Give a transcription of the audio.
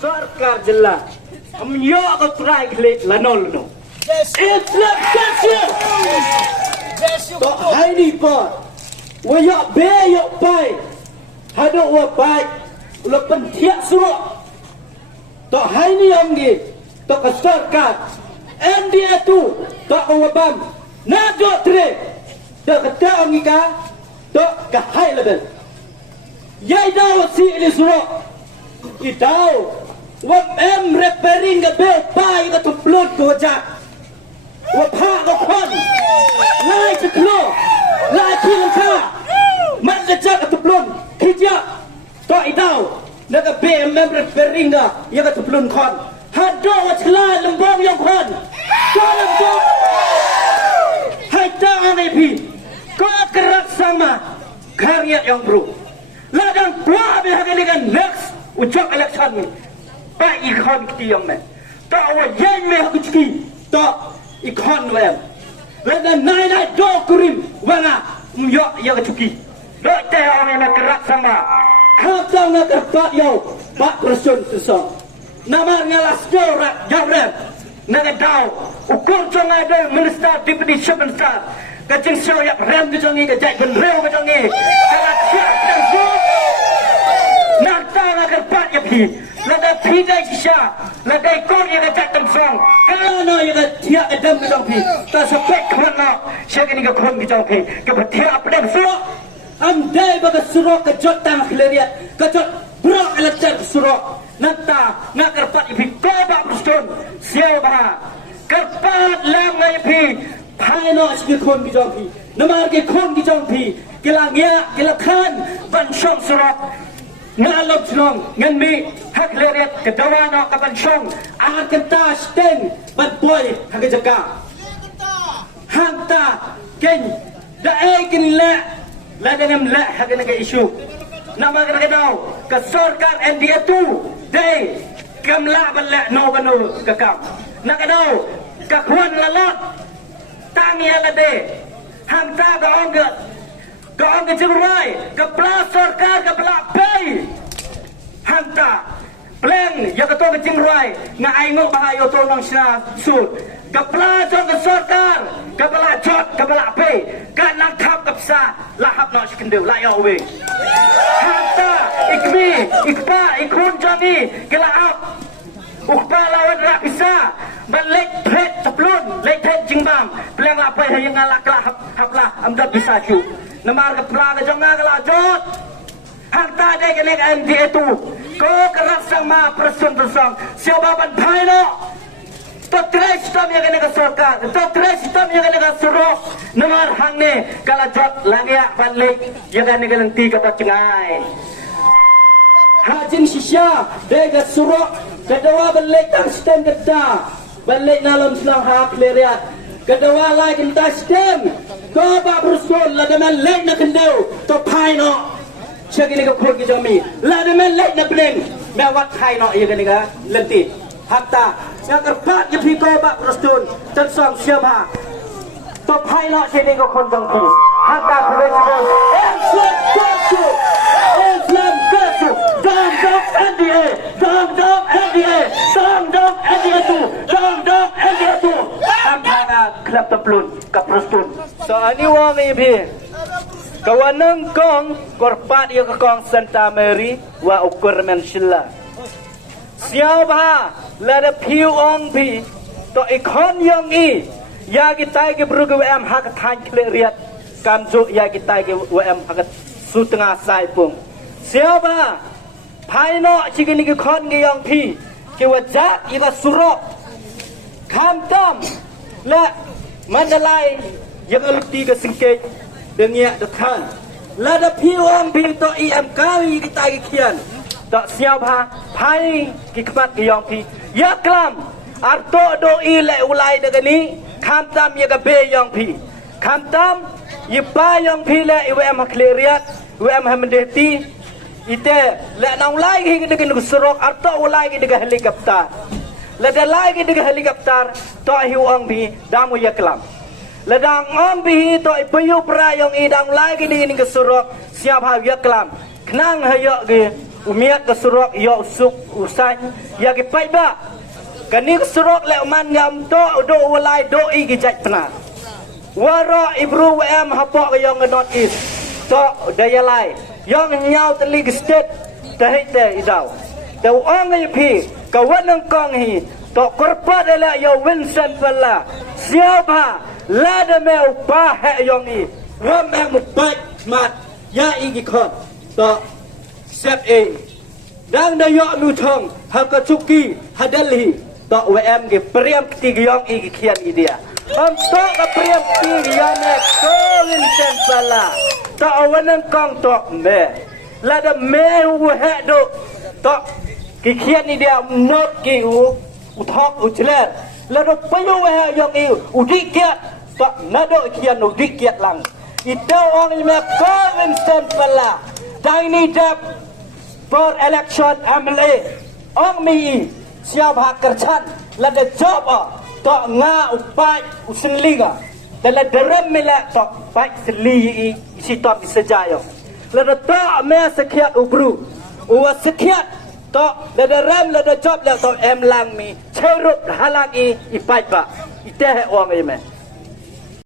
sarkar jelas amyo ko try klik lanol no Islam kasih to hai ni pa wa yo be yo pai hado wa pai lo pen thiak suro to hai ni am gi to ka sarkar MDA tu to wa bam na do tre to ka ta ngi ka to ka hai lebel yai daw si ni suro i daw wa em repairing ga be pai ga to plot to ja wa pha ga khon lai to klo lai thi lan kha man ga ja ga to plot thi ja to i daw na ga be em repairing ga ya ga to plot khon ha do wa chla lambong yong khon to lambong hai ta ngai pi ko kerak sama karya yang bro ladang tua be hagaligan next ucap election pa ikon kitiang me ta wa yen me hakuchki ta ikon wem ladang nai do kurim wana myo ya kachuki do te ame na kerak sama hata na kerpat yo pak person susong nama ngalas jorak jawrem naga daw ukur chong ada minister deputy chief minister kacing sioyak rem ke jongi ke jai ben reu ke jongi kala siap dan su nakta na kerpat ya pi lada pi dai sha lada kor ya ke jai tam song kala no ya ke tiak adam ke jong pi ta sepek khon no sia ke ni ke khon ke jong pi ke batia apdem su am dai ba ke suro ke jot tang kleriat ke jot bro ala cer suro nakta na kerpat ya pi ko ba pruston siau ba kerpat lam ngai pi hai no si khon ki jong pi namar ke khon ki jong pi kilangya kilakhan ban shong surat ngalop slong ngan mi hak leriat ke dawana ka ban shong ar kenta sten ban boy hak jaga hanta ken da kin la dengan la hak naga isu nama ka daw ka sarkar NDA tu dai kamla balla no banu ka kam naga daw ka khwan lalot tang ya lade hanta ga ong ke jengrai ke pla sarkar ke pla pay hanta pleng ya ke to ke jengrai nga ai ngo ba yo to nong sna sut ke pla jong ke sarkar ke pla jot ke pla pay ka nang khap ke sa la hap no skendeu la yo we hanta ikmi ikpa ikun jami ke la ap ukpa lawan rapisa balik pet teplun lek pet jingbam peleng lapai yang ngalak lah haplah amdat bisa cu namar ke pla ke jonga ke lajot harta dek lek MDA tu ko keras sama person tersang siapa ban bhai no to tres tam yang kena sarkar to tres tam yang kena suruh namar hang ne kala jot langya balik yang kena lenti kata cengai hajin sisya dek suruh kedua balik tang stand kedda balik dalam selang hak leriat kedua lagi kita stem ko ba bruskol la demen lek na kendeu to pai no chegi ni ko khol ki jami la demen lek na bleng me wat thai no ye ni ga lenti hatta ya kerpat ye pi ko ba bruskol chan song siam ha to pai no chegi ko khon jong pi hatta khole sebon Islam kasu dong NDA dong NDA dong NDA tu dong NDA tu ampara klub teplun ke prestun so ani wong ibi kawanang kong korpat yo ke kong Santa Mary wa ukur men shilla siao ba la de piu ong pi to ikon yong i ya kita ke bruge WM hak than kleriat kam ju ya kita ke WM hak su tengah sai pung siao ba pai no chigini ke khon ge yong pi ke wajat iba surok kham tam la mandalai yang alti ke singkej dengia dekhan la da piwang pi to IM kawi kita ke kian to siapa pai ke kmat ke yong pi ya klam arto do i le ulai de ni kham tam ya ke be yong pi kham tam yipa yong pi le IWM kleriat IWM hamdeti ite le nang lai ke de surok arto ulai ke de helikopter lada lagi dengan helikopter to hiwang bi damu ya kelam ladang om bi to ipayu prayong idang lagi dengan ke surok siap ha ya kelam kenang hayok ge umiat ke surok yo usuk usan ya ke pai ba kani ke surok le man ngam to do walai do I ki jat pna wara ibru wm hapok yo ngenot is to daya lai yo nyau teli ke state tahit te idau te ong ngai pi ka wanang kong hi to korpat ele yo Vincent Pala siapa la de me upa he yong I ram em pai mat ya I ki khon to set A đang đây yo nu thong Hakatsuki Hadali to WM ke priam ketiga yang I kian idea ham to ka priam ketiga yang ek kolin sempala to awanan kong to me la da me u he do to ki kian idea not ki u thok u chler la do payo he yang I u dikiat to na do kian u dikiat lang ito ong me kolin sempala dai ni dap for election MLA ong mi siapa kerjaan lada job to nga upai usenliga dalam derem melak to pai seli isi to sejayo lada to me sekiat ubru uwa sekiat to lada rem lada job la to em lang mi cerup halang I ipai ba ite he ong I me